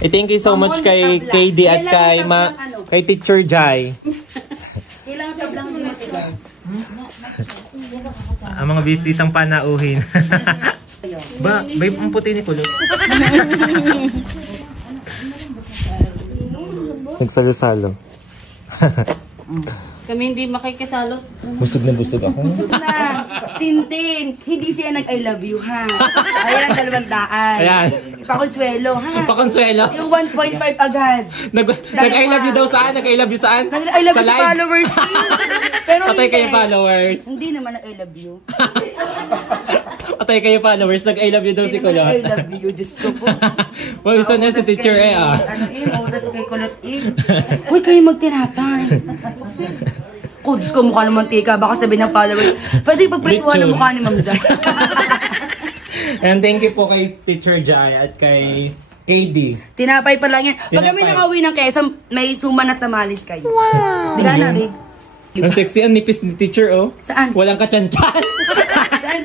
Thank you so much kay KD at kay Teacher Jai. Kailangan tablang mo Ang mga bisitang panauhin. Ba, babe, ang puti ni Kulot. Nagsalo-salo. Kami hindi makikisalo. Busog na busog ako. na. Tintin, hindi siya nag-I love you, ha? Ayan ang 200. Ayan. Pakonsuelo, ha? Pakonsuelo. Yung 1.5 agad. Nag-I love you daw saan? Nag-I love you saan? Nag-I love you sa followers. Pero Patay hindi. kayo followers. Hindi naman nag-I love you. Patay kayo followers. Nag-I love you daw si Kulot. I love you, Diyos ko po. Well, isa na si Teacher Oras kay Kulot Uy, kayo magtinapay. Diyos ko, mukha naman tika. Baka sabihin ng followers, pwede pagprituhan ng mukha ni Ma'am Jai. And thank you po kay Teacher Jai at kay KD. Tinapay pa lang yan. Pag kami nakauwi ng Quezon, may suman at tamalis kayo. Wow! Di ka na, babe? Ang sexy, ang nipis ni Teacher, oh. Saan? Walang kachan-chan. Saan?